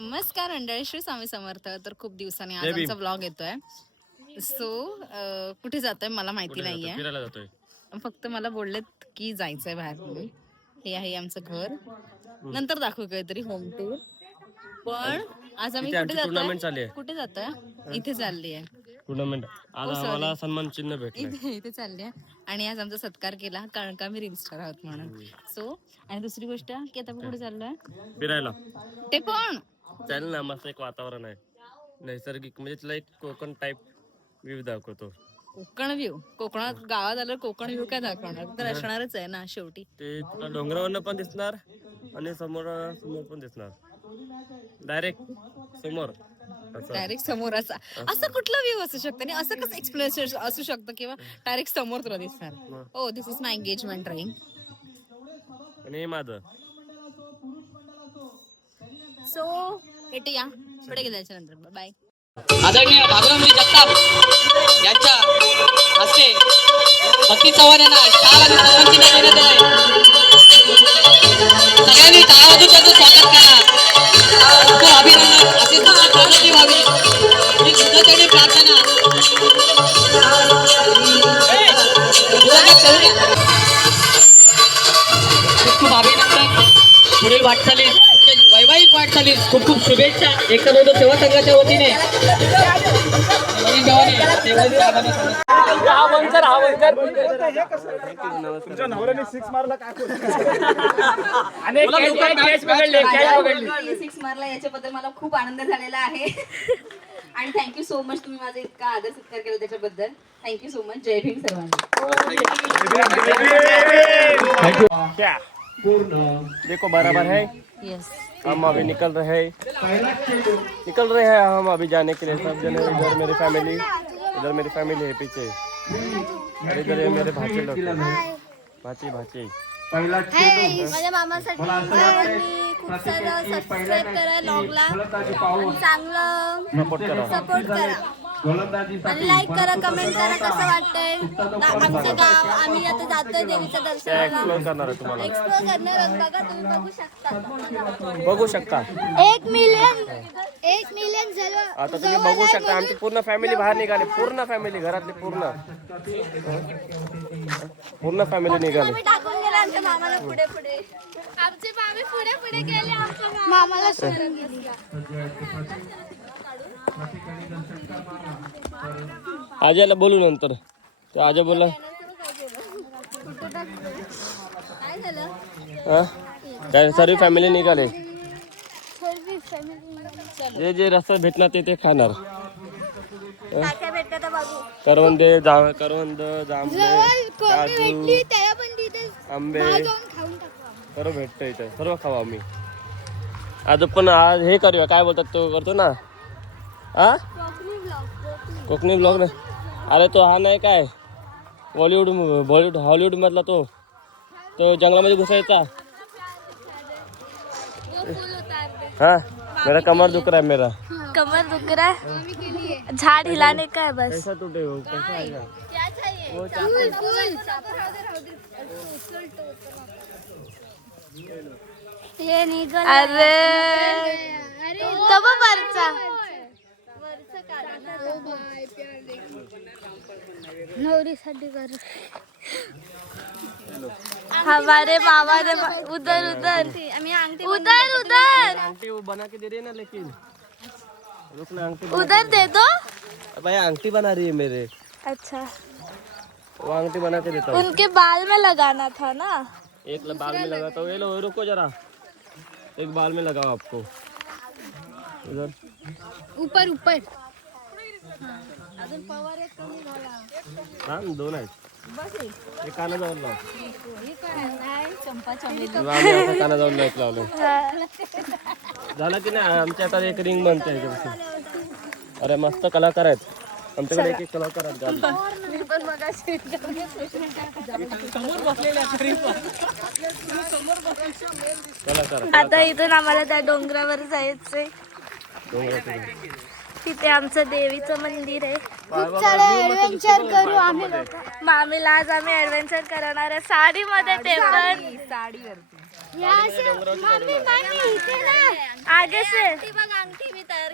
नमस्कार मंडळी, श्री स्वामी समर्थ. तर खूप दिवसांनी आज आमचा ब्लॉग येतोय. सो कुठे जातोय मला माहिती नाहीये, फक्त मला बोललेत की जायचंय बाहेर म्हणून. हे आहे आमचं घर, नंतर दाखवू काहीतरी होम टूर. पण आज आम्ही कुठे जातोय इथे चालली आहे टुर्नामेंट. आज आम्हाला सन्मान चिन्ह भेटलं इथे चालली आहे. आणि आज आमचा सत्कार केला कारण का मी रील स्टार आहोत म्हणून. सो आणि दुसरी गोष्ट की आता कुठे चाललोय फिरायला. ते पण चालेल ना, मस्त एक वातावरण आहे नैसर्गिक, म्हणजे तिला एक कोकण टाइप व्ह्यू दाखवतो. कोकण व्ह्यू. कोकणात गावात आलं कोकण व्ह्यू काय दाखवणार, तर असणारच आहे ना शेवटी. ते तुला डोंगरावरनं पण दिसणार आणि समोर पण दिसणार, डायरेक्ट समोर. डायरेक्ट समोर असं कुठलं व्ह्यू असू शकतं आणि असं कसं एक्सप्लेनेशन असू शकतं किंवा डायरेक्ट समोर तुला दिसणार. ओ दिस इज माय एंगेजमेंट रिंग. आणि हे माझं. सो भेटूया पुढे गेल्याच्या नंतर. बाय. आदरणीय बाबुरावजी जगताप यांच्या हस्ते भक्ती चव्हाण यांना शाल आणि सन्मानचिन्ह देण्यात येत आहे. सगळ्यांनी टाळ्या वाजवून त्यांचं स्वागत करा. खूप अभिनंदन. अशी तुमची प्रगती व्हावी ही सुद्धा प्रार्थना. खूप अभिनंदन. पुढील वाटचाली वैवाहिक वाटचाली खूप खूप शुभेच्छा. एकता बौद्ध सेवा संघाच्या वतीने तुमच्या नवऱ्याने सिक्स मारला काय सिक्स मारला याच्याबद्दल मला खूप आनंद झालेला आहे. आणि थँक्यू सो मच, तुम्ही माझा इतका आदर सत्कार केला त्याच्याबद्दल. Thank you so much. जय भीम सर्वांना. देखो बराबर है. येस. हम अभी निकल रहे हैं हम अभी जाने के लिए. सब जने इधर मेरी फैमिली है पीछे, और इधर ये मेरे भाचे लोग भाची माझ्या मामासाठी खूप सारं सबस्क्राईब करा, ब्लॉगला चांगलं सपोर्ट करा आणि लाईक करा, कमेंट करा. कसं वाटतंय आमचं गाव, आम्ही आता जातोय देवीच्या दर्शनाला. एक्सप्लोर करणार आहे तुम्हाला. एक्सप्लोर करणार आहोत. बघा तुम्ही बघू शकता. 1 मिलियन झालं. आता तुम्ही बघू शकता आमची पूर्ण फॅमिली बाहेर निघाली. पूर्ण फॅमिली, घरातली पूर्ण फॅमिली निघाली. टाकून गेला आमच्या मामाला पुढे आमचे मामे पुढे गेले. आमच्या मामाला सोडून गेली. आजाला बोलू नंतर. ते आजा बोला काय झालं? काय सर्व फॅमिली निघाले. जे रस्ता भेटणार ते खाणार. काय भेटतं बघू. करवंद, जांभळे, आंबे सर्व भेटतं इथं. सर्व खाऊ आम्ही. आज पण आज हे करूया, काय बोलतात तो करतो ना, कोकणी ब्लॉग ना. अरे तो हा नाही काय हॉलिवूड मधला तो जंगलामध्ये घुसायचा. हाँ मेरा कमर दुख रहा है. मेरा कमर दुख रहा है. झाड़ हिलाने का है बस. कैसा टूटे हो, कैसा आएगा? क्या चाहिए? ये निकल. अरे तो वरचा नवरीसाठी करू. हमारे मामा ने उधर आंटी वो बना के दे रही है ना, लेकिन रुक ना, आंटी उधर दे दो. भाई आंटी बना रही है मेरे. अच्छा, वो आंटी बना के देता हूँ. उनके बाल में लगाना था ना. एक बाल में लगाता हूँ. ये लो, रुको जरा, एक बाल में लगाओ आपको इधर ऊपर हाँ 2 आहेत. एक कानाजवळ लाव. कानाजवळ लाईट लावलं. झालं की नाही आमच्या आता एक रिंग बनते. अरे मस्त कलाकार आहेत आमच्याकडे. एक कलाकार आहेत. आता इथून आम्हाला त्या डोंगरावर जायचंय. तिथे आमचं देवीचं मंदिर आहे. खूप सारे ऍडव्हेंचर करू आम्ही. मामीला आज आम्ही ऍडव्हेंचर करणार आहे साडीमध्ये. ते पण साडीवरती आगे से अंगठी मी तयार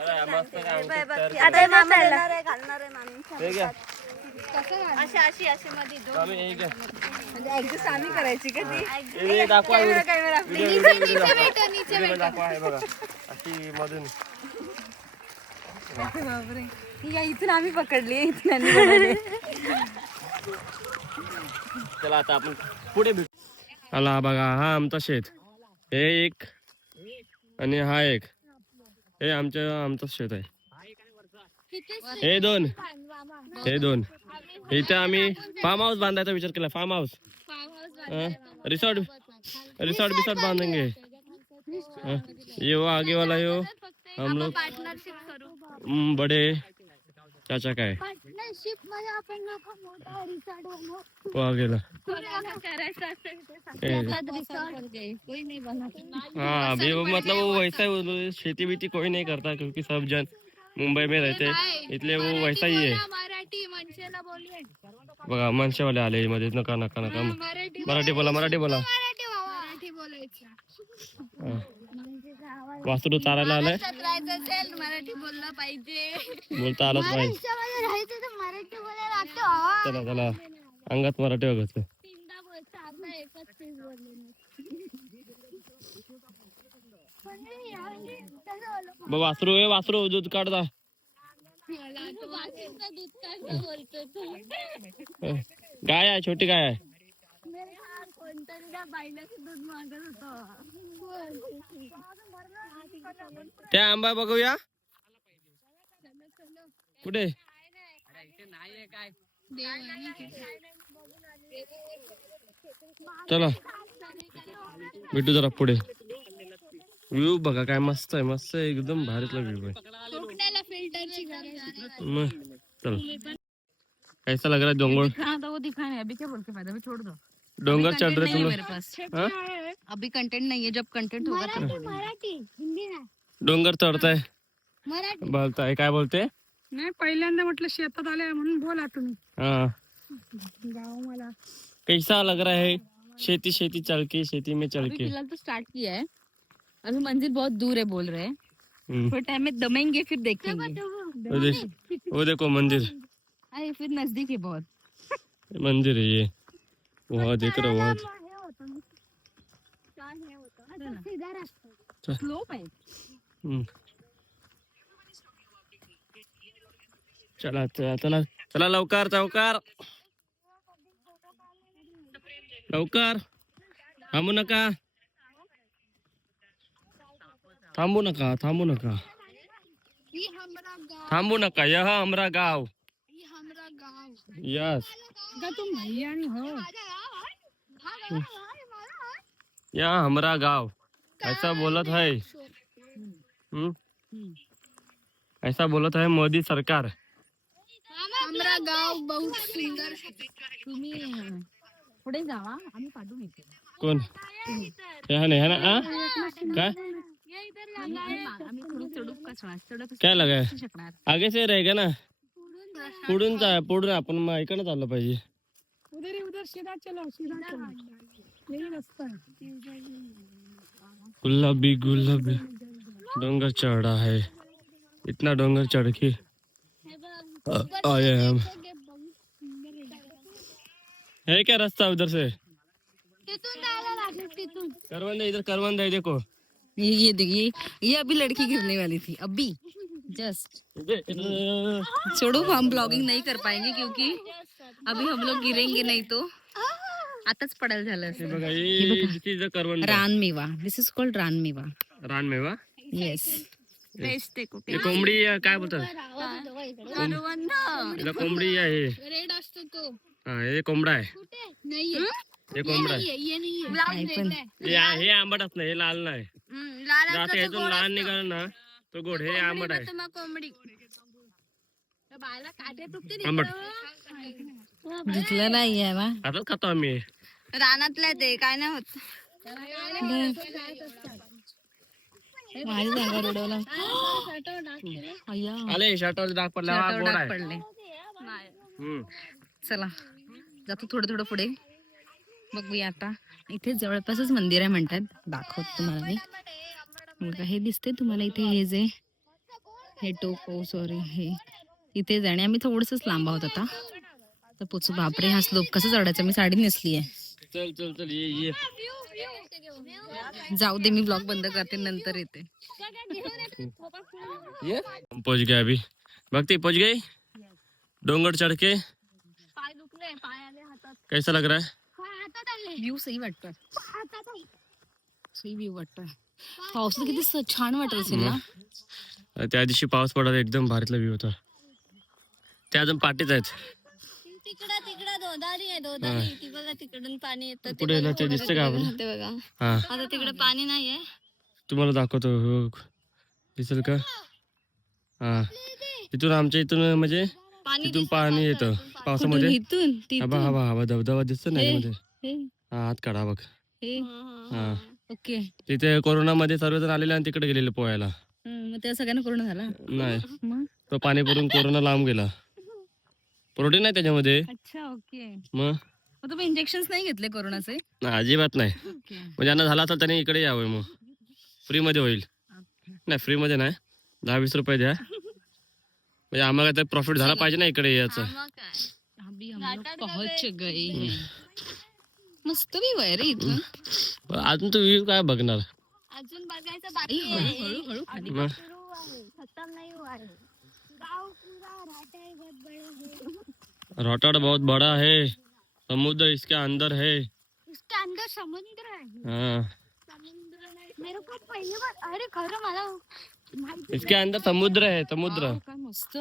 आता मामा देणार आहे, घालणार आहे मामी. अशी अशी मध्ये दोन म्हणजे ऍडजस्ट आम्ही करायची का ती दाखवा कॅमेरा दाखवा आहे बघा अशी मधून. बापरे ही काय इथून आम्ही पकडली, इथून आम्ही बनवली. चला आता आपण पुढे भेटू. आला बघा हा आमचा शेत, हे एक आणि हा एक, हे आमचं शेत आहे. हे दोन इथे आम्ही फार्म हाऊस बांधायचा विचार केला. फार्म हाऊस रिसॉर्ट बिसॉर्ट बांधेंगे. ये वो आगे वाला यो हम लोग पार्टनरशिप करू. बड़े चाचा काय पार्टनरशिप मध्ये आपण मोठा रिसॉर्ट बनवू. वो गेला. करायचं असेल कोई नहीं बनाता. हाँ अभी वो मतलब वो वैसा ही खेती बीती कोई नहीं करता क्योंकि सब जन मुंबई में रहते इसलिए वो वैसा ही है. मराठी मनसेला बोलूया. बघा मनसेवाले आले मध्ये. नका मराठी बोला. मराठी बोलायचं. वासरू चारायला आलाय. राहायचं असेल मराठी बोललं पाहिजे. बोलता आलंच पाहिजे. राहायचं तर मराठी बोलायला लागतं. चला अंगात मराठी वगैरे. तीनदा बोलतो आता एकच चीज बोलले. वासरू दूध काढता. गाय आहे, छोटी गाय आहे. कोणतरी बाईलाचं दूध मागत त्या आंबा बघूया कुठे. चला भेटू जरा पुढे. व्ह्यू बघा काय मस्त आहे एकदम भारीतला व्ह्यू आहे. फिल्टरची गरज. मग चल कैसा लग रहा है डोंगर. वो दिखाने अभी क्या बोल के फायदा, अभी छोड़ दो. डोंगर चढ़ रहे तुम लोग. मेरे पास हाँ? अभी कंटेंट नहीं है, जब कंटेंट होगा तब. मराठी हिंदी नाही. डोंगर चढताय मराठी बोलताय काय बोलते. नाही पहिल्यांदा म्हटलं शेतात आले म्हणून बोला तुम्ही. हाँ गाँव मला कैसा लग रहा है खेती चल के खेती में चल अभी के. फिलहाल तो स्टार्ट किया है, अभी मंजिल बहुत दूर है बोल रहे हैं. थोड़े टाइम में दमेंगे फिर देखेंगे. वो देखो मंदिर अरे फिर नजदीक है बहुत. मंदिर है ये. वहाँ देख रहे हो वहाँ. स्लोप आहे. चला लवकर थांबू नका. यह हमारा गाँव. यस तुम भैया नहीं हो. यह हमारा गाँव. ऐसा बोलत है. ऐसा बोलत है मोदी सरकार. हमारा गाव बहुत सुंदर. तुम्ही पुढे जावा, आम्ही पाठवून येतो. कौन यहाँ नहीं है ना. क्या आम्ही थोडं चढू क्या लगा है? शकणार. आगे से रहेगा ना. पुढून आपण मग इकडे चाललं पाहिजे. उधर सीधा चलो यही रास्ता है. गुलाबी डोंगर चढ़ा है. इतना डोंगर चढ़ के आए हम. है क्या रास्ता उधर से. तिथून जायला लागेल. तिथून करवंद है देखो. ये देखिए, ये अभी लड़की गिरने वाली थी अभी जस्ट. छोड़ो, हम ब्लॉगिंग नहीं कर पाएंगे क्योंकि अभी हम लोग गिरेंगे नहीं तो आताच पडायला झालं असतं. बघा हे करवंद. रानमेवा. दिस is called Ranmeva. Ranmeva. Yes. हे कोंबडी काय बोलतात. याला कोंबडी आहे. रेड असतो तो. हा हे कोंबडा आहे. नाहीये. हे कोंबडा आहे. ये नाहीये. हे आंबट असलं, हे लाल नाही. जाते ह्यातून लहान निघाल ना तो गोड. हे आंबट आहे. कोंबडी बाला काटे तुटते. आंबट दिसलं नाहीये ना. आताच खातो आम्ही. रानातल्या ते काय नाही होत. माझी जागा रडवला. आले शर्टावर डाग पडला. हा गोड आहे. पडले. चला जातो थोडं पुढे. बघूया आता. इथे जवळपासच मंदिर आहे म्हणतात, दाखवत तुम्हाला मी. बघा हे दिसते तुम्हाला इथे, हे जे हे टोको सॉरी हे इथे जाणे. आम्ही थोडंसंच लांब आहोत आता तर पोचू. बापरे हा स्लोप कसं चढायचा, मी साडी नेसली आहे. चल चल चल ये जाऊ दे, मी ब्लॉग बंद करते, नंतर येते. ये पहुंच गए अभी. भक्ति पहुंच गई डोंगर चढ़ के. कैसा लग रहा है? व्ह्यू सही वाटतोय, सही व्ह्यू वाटतोय. पावसात किती छान वाटत असेल ना. त्या दिवशी पाऊस पडला एकदम भारीतला व्ह्यू होता. त्या अजून पाटीच आहेत. तिकडं दोदारी आहे, दोदारी ती बघा, तिकडून पाणी येतं. कुठे येणार ते दिसतं का आपण? ते बघा, हा आता तिकडे पाणी नाहीये. तुम्हाला दाखवतो. हो. दिसेल का? हा तिथून आमच्या इथून म्हणजे तिथून पाणी येतं पावसामध्ये. इथून हवा हवा हवा धबधबा दिसतो ना मध्ये. हे हा हात काढा बघ. हा ओके. तिथे कोरोनामध्ये सर्वजण आलेले आणि तिकडे गेलेले पोहायला. मग त्या सगळ्यांना कोरोना झाला. नाही मग तो पाणी भरून कोरोना लांब गेला. प्रोटीन आहे त्याच्यामध्ये. अच्छा ओके. मग तुम्ही इंजेक्शन नाही घेतले कोरोनाचे? नाही, अजिबात नाही. ओके. म्हणजे ज्यांना झाला असेल त्यांनी इकडे यावं. मग फ्री मध्ये होईल. नाही फ्री मध्ये नाही, 10-20 रुपये द्या. म्हणजे आम्हाला तर प्रॉफिट झाला पाहिजे ना इकडे याचं. मग काय, अभी हम लोग पहुंच गए हैं. मस्त व्ह्यू आहे रे इथून. अजून तू व्ह्यू काय बघणार? अजून बघायचं बाकी आहे. हळूहळू खाली. मग सुरू आहे, खतम नाही हुआ है. गाव पूरा राटा है, बहुत बड़ा है. रोटाड़ बहुत बड़ा है, समुद्र इसके अंदर है. उसके अंदर समुद्र है. हाँ समुद्र नाही, मेरे को पहली बार, अरे खरं मला माहिती. इसके अंदर समुद्र है. समुद्र वाव, काय मस्त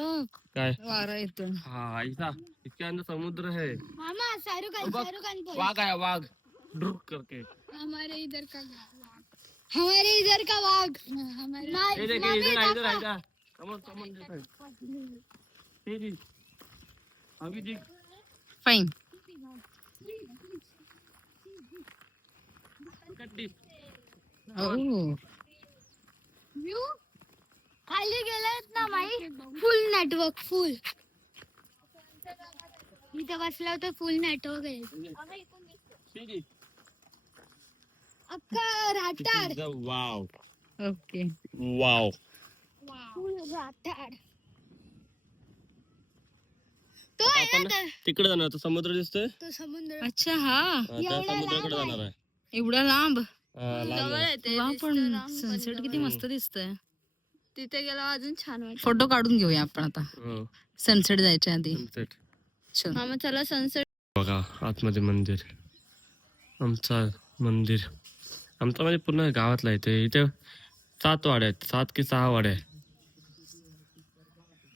काय? वारा येतो. हाँ ऐसा इसके अंदर समुद्र है. मामा शाहरुख खान बोल. वाघ आया वाघ ड्रुक करके. हमारे इधर का वाघ, हमारे इधर का वाघ. ये देखिए इधर आ, इधर आ, इधर आ. Come on, come on, this side. ये जी. अभी देख. फाईन. कट्टी. ओ व्ह्यू खाली गेलेत ना माई, फुल नेटवर्क, फुल. इथे बसला होता, फुल नेटवर्क आहे. ये जी. अक्का राटाड, वाव ओके. वाव. फुल राटाड. तो आहे आपण ना तिकडे जाणार. तो समुद्र दिसतोय. तो समुद्र. अच्छा हा त्या समुद्राकडे जाणार आहे. एवढा लांब. हा, लांब आहे. वा पण सनसेट किती मस्त दिसतंय. तिथे गेला अजून छान वाटत. फोटो काढून घेऊया आपण आता हो, सनसेट जायच्या आधी. sunset. चल. मामा चला सनसेट. बघा आतमध्ये मंदिर. आमचा मंदिर आमचा म्हणजे पूर्ण गावातला आहे. इथे 7 वाड्या आहेत. 7 की 6 वाड्या आहे.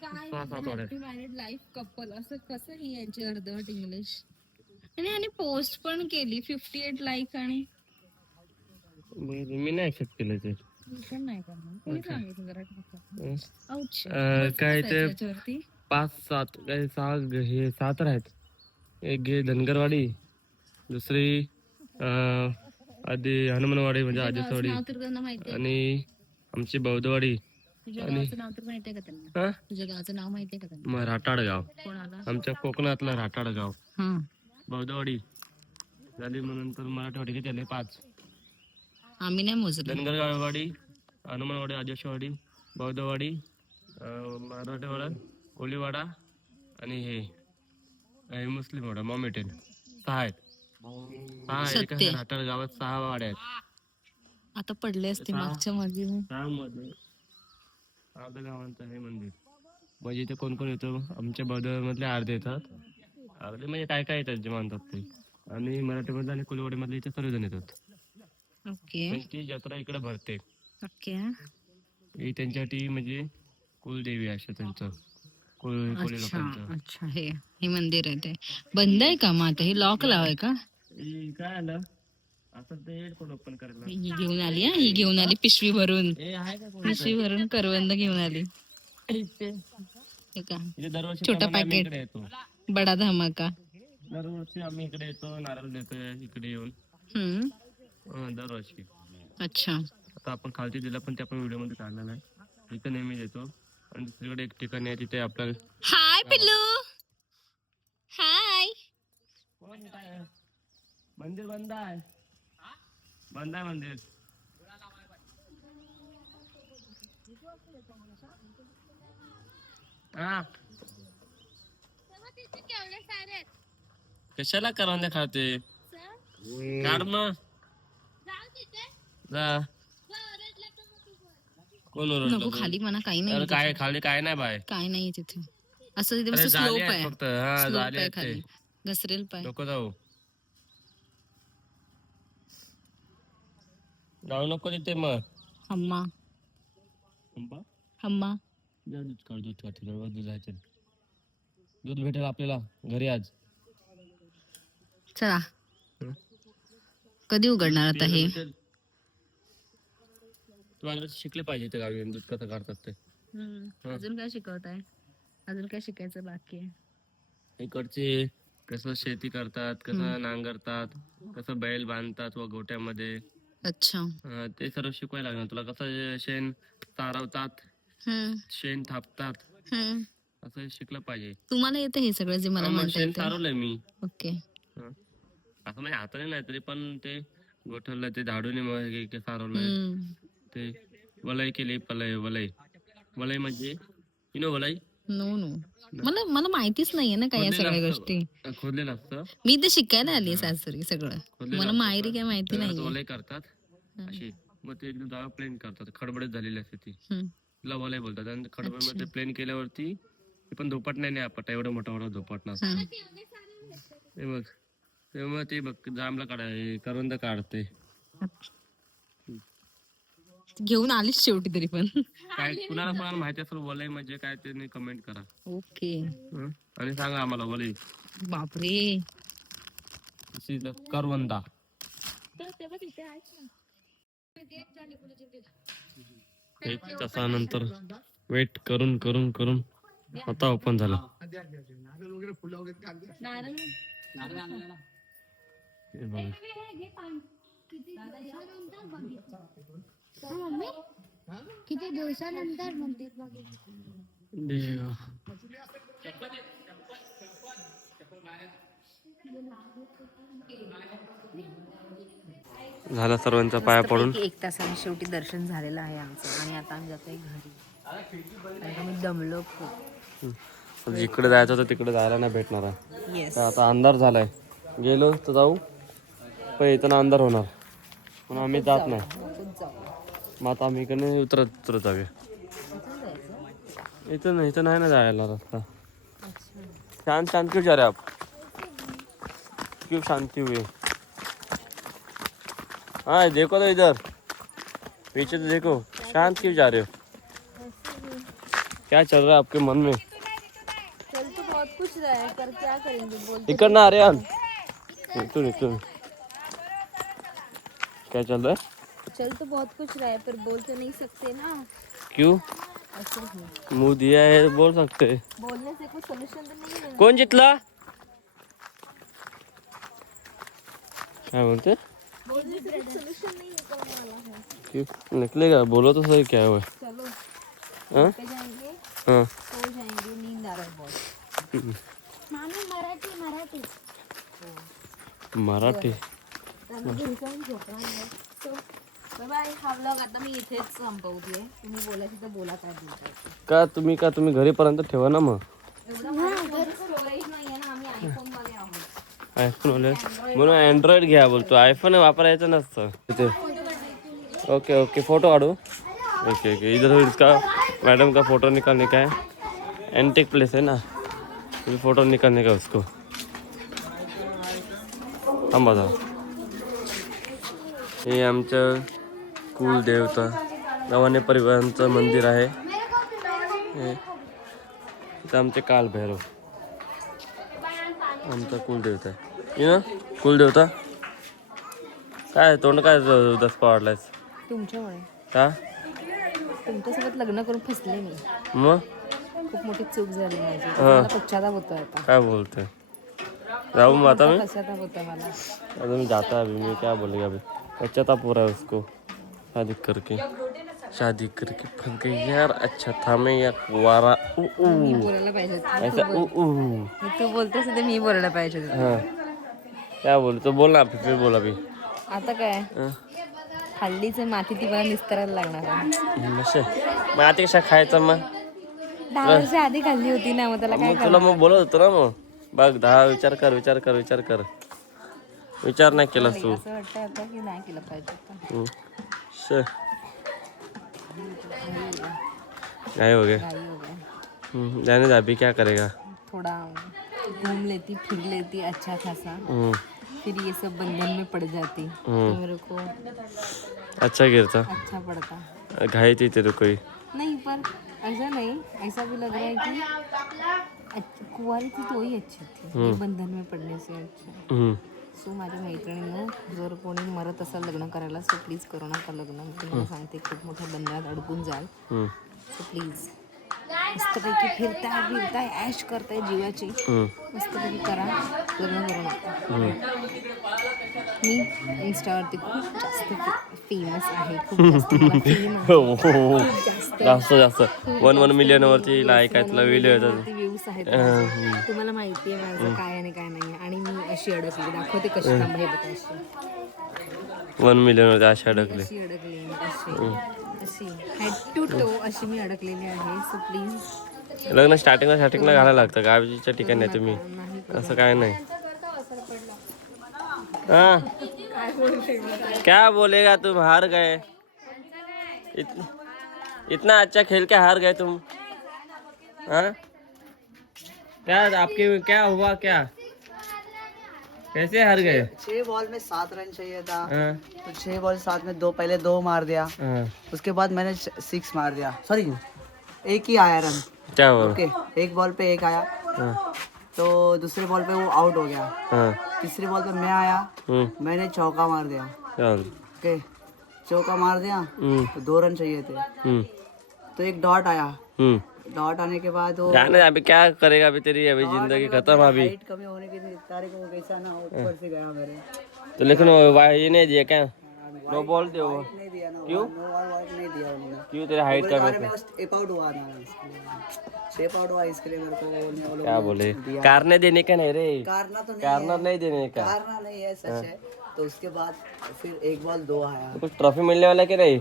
6-7 वाड्या आहेत. मॅरिड लाईफ कपल असं कसं ही यांची अर्धवट इंग्लिश. आणि पोस्ट पण केली 58 लाईक आणि मी नाही ऍक्सेप्ट केलं ते. मी पण नाही करणार. कोणी सांगितलं जरा हं. Ouch. काय ते त्याच्यावरती 5-7 काय 6 हे 7 आहेत. एक घे धनगरवाडी, दुसरी आधी हनुमानवाडी म्हणजे आदिसवाडी, नाव तर त्यांना माहिती आहे. आणि आमची बौद्धवाडी. तुझ्या गावाचं नाव तर माहितीये का त्यांना? हा तुझ्या गावाचं नाव माहितीये का त्यांना? मग राटाड गाव. कोणाला? आमच्या कोकणातलं राटाड गाव. हा बौद्धवाडी झाली, मग नंतर मराठवाडी किती आले? 5. आम्ही नाही मोजलं. धनगरवाडी, हनुमानवाडी, आदिवासीवाडी, बौद्धवाडी, मराठवाडा, कोळीवाडा आणि हे मुस्लिम वाडा मॉमेटेन. 6 आहेत. 6 एका सत्य. राटाड गावात 6 वाड्या आहेत. आता पडले असते मागच्या मध्ये. 6 मध्ये अर्ध्या गावांचं हे मंदिर. म्हणजे इथे कोण कोण येतो? आमच्या बौद्ध मधले अर्धे येतात. अर्धे म्हणजे काय काय येतात जे मानतात ते. आणि मराठीमधले आणि कोळीवाडी मधले इथे सर्वजण येतात. ओके त्यांची जत्रा इकडे भरते. ओके. ही त्यांच्यासाठी म्हणजे कुलदेवी आहे त्यांचं. कोळी अच्छा लोकांचं. अच्छा. हे मंदिर आहे ते बंद आहे का? मग आता हे लॉक लावाय का? हे काय आलं आता ते कोण ओपन करायला? ही घेऊन आली. ही घेऊन आली पिशवी भरून. हे आहे का कोण? पिशवी भरून करवंद घेऊन आली. हे का इथे दरवर्षी छोटा प्रमाणे आम्ही पॅकेट. इकडे येतो. बडा धमाका. दरवर्षी आम्ही इकडे येतो, नारळ देतो इकडे येऊन. दरवर्षी. अच्छा. आता आपण खालती दिला पण ते आपण व्हिडिओ मध्ये काढला नाही. इथे नेहमी देतो. आणि दुसरीकडे एक ठिकाणी आहे तिथे आपल्याला हाय पिल्लू. हाय. मंदिर बंद आहे. बंद आहे मंदिर. हा कशाला करवंदे खाते काढ मग जा. कोण नको ओरडलं? खाली म्हणा, काही अरे नाही काय खाली काय नाही बाय. काय नाही तिथे. असं तिथे अरे मस्त झाली स्लोप आहेत आहे. फक्त. हा स्लोप झाली आहे आहेत खाली, ते. घसरेल पाय. नको जाऊ. जाऊ नको तिथे मग. हम्मा हम्मा जा दूध काढ. दूध काढ. दूध जायचं. दूध भेटेल आपल्याला घरी आज. चला कधी उघडणार आता हे? तू आज शिकले पाहिजे ते गावी दूध कसं काढतात ते. अजून काय शिकवत आहे? अजून काय शिकायचं बाकी आहे? इकडचे कसं शेती करतात, कसं नांगरतात, कसं बैल बांधतात व गोट्यामध्ये. अच्छा. ते सर्व शिकवायला लागणार तुला. कसं शेण तारवतात, शेण थापतात, असं शिकलं पाहिजे. तुम्हाला येतं हे सगळं जे मला म्हणता शेण येतं? तारवलंय मी. ओके. असं म्हणजे हाताने नाही तरी पण ते गोठवलं ते झाडूने सारवलंय. ते वलय केली. वलय वलय म्हणजे वलय. नो मला माहितीच नाहीये ना काय या सगळ्या गोष्टी. खोदलेलं असतं. मी ते शिकायला आली सासरी सगळं. मला माहेरी काय माहिती नाही. वलय करतात अशी. मग ते एकदम जागा प्लेन करतात. खडबडीत झालेली असते ती, तिला वलय बोलतात. आणि खडबडीमध्ये प्लेन केल्यावरती ते पण धोपट नाही आपटा. एवढं मोठा धोपट नसतं. ते बघ तेव्हा ते बघ जांभला काढाय करवंद काढते. घेऊन आलीच शेवटी तरी पण. काय कुणाला माहिती असेल वलय म्हणजे काय ते कमेंट करा. ओके. आणि सांगा आम्हाला वलय. बापरे. करवंदा. एक तासानंतर वेट करून करून करून आता ओपन झालं. हे बघ. किती दिवसानंतर मंदिर देवा. झालं सर्वांचा पाया पडून. 1 तासाने शेवटी दर्शन झालेलं आहे आमचं. आणि आता आम्ही जातोय घरी. आम्ही दमलो खूप. जिकडे जायचं होतं तिकडे जायला नाही भेटणार आहे. येस. आता अंधार झालाय. गेलो तर जाऊ पण इथं अंधार होणार म्हणून आम्ही जात नाही. मग आता आम्ही इकडे उतरत जाऊया. इथं नाही ना जायला रस्ता. शांत शांत क्यों जा रहे आप? क्यों शांति हुई? हाँ देखो तो इधर पीछे तो देखो. शांत क्यों जा रहे हो? क्या चल रहा है आपके मन में? चल तो बहुत कुछ रहा है, पर क्या करेंगे बोल. इकडनं अरे यार तू क्या चल रहा है? चल तो बहुत कुछ रहा है, पर बोल तो नहीं सकते ना. क्यों? ऐसे ही मुंह दिया है बोल सकते हैं. बोलने से कुछ सोल्यूशन तो नहीं है. कौन जितला? क्या बोलते? बोलने से कुछ सोल्यूशन नहीं निकलने वाला है. क्यों निकलेगा? बोलो तो सही क्या हुआ. चलो हाँ पे जाएंगे, हाँ. सो जाएंगे, नींद आ रहा है बहुत. मामी मराठी मराठी. घरी जाऊन झोपणार आहे. So bye bye. हा व्लॉग आता मी इथेच संपवते. तुम्ही बोलायचं तर बोला काय बोलताय. का तुम्ही घरीपर्यंत ठेवा ना मग. एवढं स्टोरेज नाही आहे ना. आम्ही आयफोन मध्ये आहोत. आयफोन वाले म्हणून अँड्रॉइड घ्या बोलतो. आयफोन वापरायचं नसतं तिथे. ओके ओके फोटो काढू. ओके ओके इधर इसका मैडम का फोटो निकालने का है. एंटिक प्लेस है ना, फोटो निकालने का उसको. हम बघा हे आमचं कुलदेवता गव्हाणे परिवारांचं मंदिर आहे. इथं आमचे कालभैरव आमचा कुलदेवता आहे. ना कुलदेवता काय तोंड काय दस पाडलायस तुमच्यामुळे. का? तुमच्यासोबत लग्न करून फसले मी. मग खूप मोठी चूक झाली माझी. मला पश्चाताप होतोय आता. काय बोलते? जाऊ मग आता मी. पश्चाताप होतोय मला. अभी मैं जाता है. अभी मैं क्या बोलेगा अभी. पश्चाताप हो रहा है उसको. शादी करके फंस गई यार. अच्छा था मैं यार कुंवारा. बोलायला पाहिजे. ऐसा तू बोलतेस ते मी बोलायला पाहिजे. हाँ क्या बोल तो बोल ना फिर बोल अभी आता काय हल्लीचं माती ती मला निस्तरायला लागणार आहे. मग आता कशा खायचं मग 10 वर्ष आधी खाल्ली होती ना, मग त्याला काय मग तुला मग बोलत होतो ना मग बघ 10 विचार कर विचार नाही केला तू असं वाटतं आता की नाही केलं पाहिजे होतं. शे. काय हो गया घाई हो गया. जाने दे अभी क्या करेगा थोड़ा घूम लेती फिर लेती अच्छा खासा, फिर ये सब बंधन में पड़ जाती तो मेरे को अच्छा गिरता अच्छा पड़ता. घाई थी तेरे कोई नहीं पर ऐसा नहीं, ऐसा भी लग रहा है कि कुंवारी थी तो ही अच्छी थी, ये बंधन में पड़ने से अच्छा. सो माझ्या मैत्रिणीनं जर कोणी मरत असेल लग्न करायला सो प्लीज करू नका लग्न. मी तुम्हाला सांगते खूप मोठ्या बंधनात अडकून जाल. सो प्लीज मस्तपैकी फिरताय ऐश करताय जीवाची, मस्तपैकी करा, लग्न करू नका. मी इन्स्टावरती खूप जास्त फेमस आहे, खूप जास्त मला fame आहे. जास्त 1 मिलियन वरती लाईक आहे तुला व्हिडिओ येतात व्ह्यूज आहेत माझे. तुम्हाला माहिती आहे माझं काय आणि काय नाही, आणि मी अशी अडकली दाखवते कशी थांबा हे बघा अशी 1 मिलियन वरती अशा अडकले अशी अडकली मी, अशी हेड टू टो अशी मी अडकलेली आहे. सो प्लीज लग्न स्टार्टिंगला घालायला लागतं गावीच्या ठिकाणी नाही तुम्ही असं काय नाही. हाँ क्या बोलेगा तुम हार गए इतना अच्छा खेल के हार गए तुम. हाँ क्या आपके क्या हुआ क्या कैसे हार गए. 6 बॉल में 7 रन चाहिए था. हाँ, तो 6 बॉल 7 में पहले 2 मार दिया. हाँ, उसके बाद मैंने 6 मार दिया. सॉरी, एक ही आया रन. क्या हुआ. ओके, एक बॉल पे एक आया. हाँ, तो दूसरे बॉल पे वो आउट हो गया. हाँ, तीसरे बॉल पे मैं आया, मैंने चौका मार दिया. चल. ओके, चौका मार दिया तो 2 रन चाहिए थे. तो एक डॉट आया. डॉट आने के बाद वो जाने अभी क्या करेगा अभी तेरी अभी जिंदगी खत्म अभी. हाइट कमी होने की तारीख को कैसा ना ऊपर से गया मेरे. तो लेकिन वो ये नहीं दिया क्या नो बॉल दे वो नहीं दिया ना. क्यों? नो बॉल नहीं दिया उन्होंने. क्यों तेरे हाइट कम बारे है. में बस टेप आउट हुआ ना इसके लिए. टेप आउट हुआ इसके लिए मेरे को वो लोग क्या बोले कारने देने का नहीं रे कारना तो नहीं कारनर नहीं देने का. कारना नहीं है, सच है. तो उसके बाद फिर एक बॉल 2 आया. कुछ ट्रॉफी मिलने वाला कि नहीं.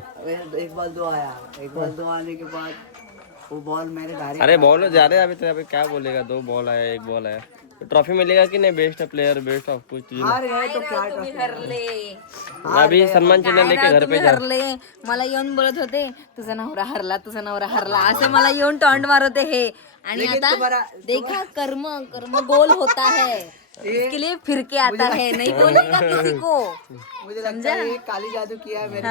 एक बॉल 2 आया. एक बॉल 2 आने के बाद वो बॉल मैंने डायरेक्ट. अरे बॉल जा रहे अभी तेरे अभी क्या बोलेगा 2 बॉल आया 1 बॉल आया तो ट्रॉफी मिलेगा कि नहीं बेस्ट प्लेयर बेस्ट ऑफ कुछ चीज. हार गए तो क्या ट्रॉफी. हरले अभी सम्मान चिन्ह लेके घर पे जा. हरले मला येऊन बोलत होते तुझा नवरा हरला असं मला येऊन टॉन्ट मारत हे. आणि आता देखा कर्म गोल होता है, इसके लिए फिर के आता है, नहीं बोलेगा किसी को. मुझे लगता है ये काली जादू किया है मेरे.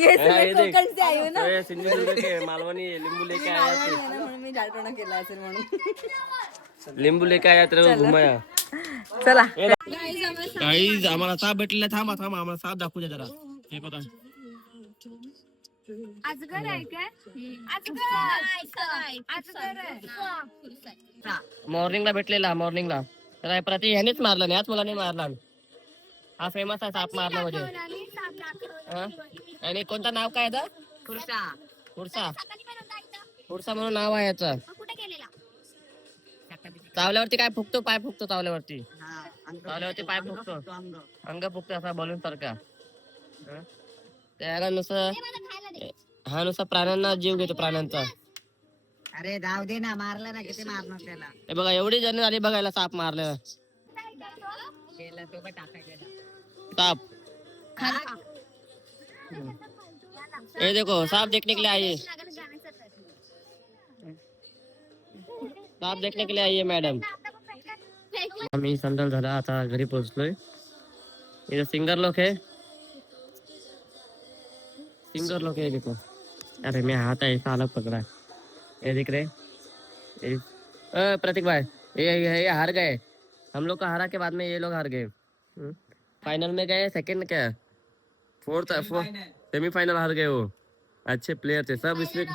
ये सगळे कोकण से आयो ना, ये सिंधुदुर्ग के मालवणी लिंबू लेके आया तू. म्हणून मी जालटोना केला असेल म्हणून. लिंबू लेके आया तेरे को घुमाया. चला काही आम्हाला साप भेटलेला. थांबा आम्हाला साप दाखवू द्या जरा. हे बघा अजगर आहे काय? मॉर्निंगला भेटलेला मॉर्निंगला तर प्रति ह्यानेच मारला नाही, आज मला नाही मारला. हा फेमस आहे साप मारला म्हणजे. हा? आणि कोणतं नाव काय याचं? खुरसा म्हणून नाव आहे याचं. चावल्यावरती काय फुकतो, पाय फुकतो चावल्यावरती पाय फुकतो, अंग फुकतो असा बॉलून सारखा. त्याला नुसतं हा नुसतं प्राण्यांना जीव घेतो प्राण्यांचा. अरे जाऊ दे ना, मारला ना, किती मारणार त्याला. हे बघा एवढी जण आली बघायला साप मारलेला. साप ये देखो सांप देखने के लिए आइए, सांप देखने के लिए आइए मॅडम. आम्ही संदल झाला आता घरी पोहोचलोय. इधर सिंगर लोक है, सिंगर लोग है देखो. अरे मैं हाथ ऐसा अलग पकड़ा है. ये दिख रहे प्रतीक भाई ये हार गए. हम लोग का हारा के बाद में ये लोग हार गए. फाइनल में गए, सेकंड क्या फोर्थ सेमीफाइनल हार गए. वो अच्छे प्लेयर थे सब इसमें,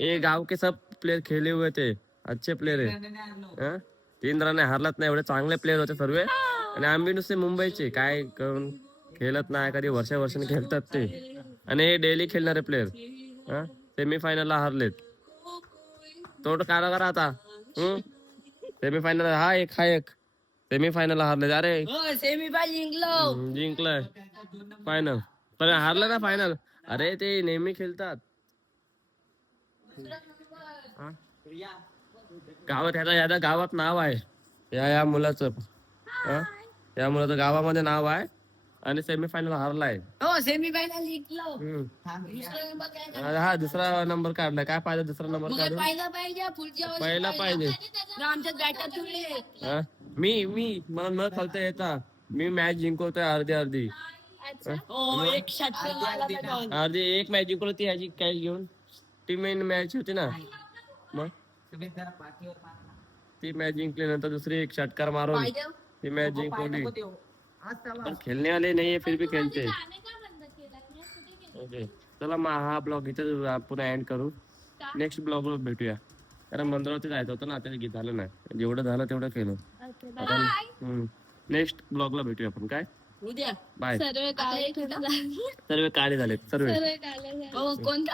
ये गांव के सब प्लेयर खेले हुए थे, अच्छे प्लेयर है. 3 रन हारलात नाही, एवढे चांगले प्लेयर होते सर्व. आणि आम्ही नुसते मुंबईचे काय करून खेळत नाही, कधी वर्षाने खेळतात ते. आणि हे डेली खेळणारे प्लेयर सेमीफायनलला हारलेत. तोड काढा करा आता. सेमीफायनल हा एक सेमी फायनल हारले. अरे सेमी फायनल जिंकलो. जिंकलंय फायनल, पण हारलं ना फायनल. अरे ते नेहमी खेळतात हा? गावात ह्याचा गावात नाव आहे या मुलाचं हा? या मुलाचं गावामध्ये नाव आहे आणि सेमीफायनल हारलाय. हो सेमी फायनल जिंकलो. हा दुसरा नंबर काढलाय. काय पाहिजे दुसरा नंबर काढून? पहिला पाहिजे पुढच्या वर्षी पहिला पाहिजे. आमच्या बॅटात तुले. हा? मी मला न खालता येता मी मॅच जिंकवतोय अर्धी हो एक षटकार अर्धी एक मॅच जिंकवली ती ह्याची कॅच घेऊन. ती मेन मॅच होती ना, मग ती मॅच जिंकल्यानंतर दुसरी एक षटकार मारून ती मॅच जिंकवली. पण खेळणे वाले नाहीये फिर भी खेळते. ओके चला मग हा ब्लॉग इथे पुन्हा एंड करू. नेक्स्ट ब्लॉग वर भेटूया. कारण मंदिरावरती जायचं होतं ना, आता गीत झालं नाही. जेवढं झालं तेवढं केलं. नेक्स्ट ब्लॉगला भेटूया आपण. काय उद्या बाय. सर्व काळे सर्व काळे झालेत सर्व. कोण